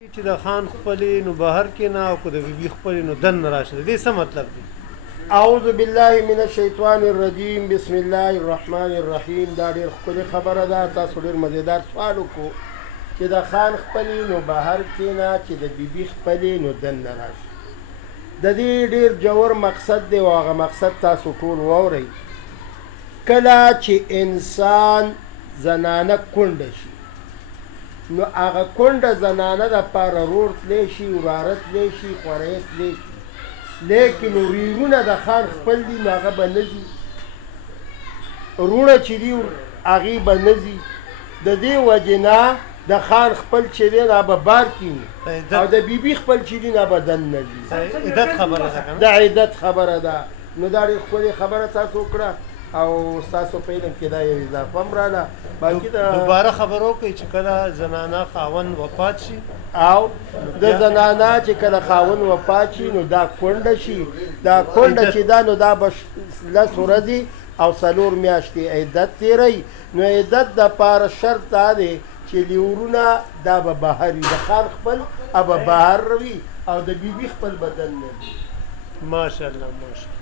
چې د خان خپلې نو بهر کې نه او که د بیبي خپلې نو دن راشه د دې څه مطلب دی؟ اعوذ بالله من الشیطان الرجیم بسم الله الرحمن الرحیم. دا ډېر ښکلې خبره ده. تاسو ډېر مزیدار سوال وکړو چې د خان خپلې نو بهر کې نه چې د بیبي خپلې نو دن نه راشي. د دې ډېر جوور مقصد دی او هغه مقصد تاسو ټول واورئ. کله چې انسان زنانه کونډه شي نو هغه کونډه زنانه دپاره رور تلی شي، وراره تلی شي، خوری تلی شي، لیکن ورېرونه د خان خپل دي نو هغه به نه ځي. وروڼه چې دي هغې به نه ځي. د دې وجې نه د خان خپل چې دی نه به بار کیني او د بیبي خپل چې دی نه به دن نه ځي. عدت خبره ده که د عدت خبره ده. نو دا ډېر ښکلې خبره تاسو وکړه او ستاسو په علم کې دا یو اضافه هم راله. باقي دوباره خبر وکړئ چې کله زنانه خاوند وفات شي او د زنانه چې کله خاوند وفات شي نو دا کونډه شي. دا کونډه چې دا نو دا به 10 ورځې او 4 میاشتې عدت تېروي. نو عدت دپاره شرط دا دی چې لیورونه دا به بهر وي، د خان خپل به بهر وي او د بیبي خپل بدن نه وي. ماشاءالله ماشاءالله.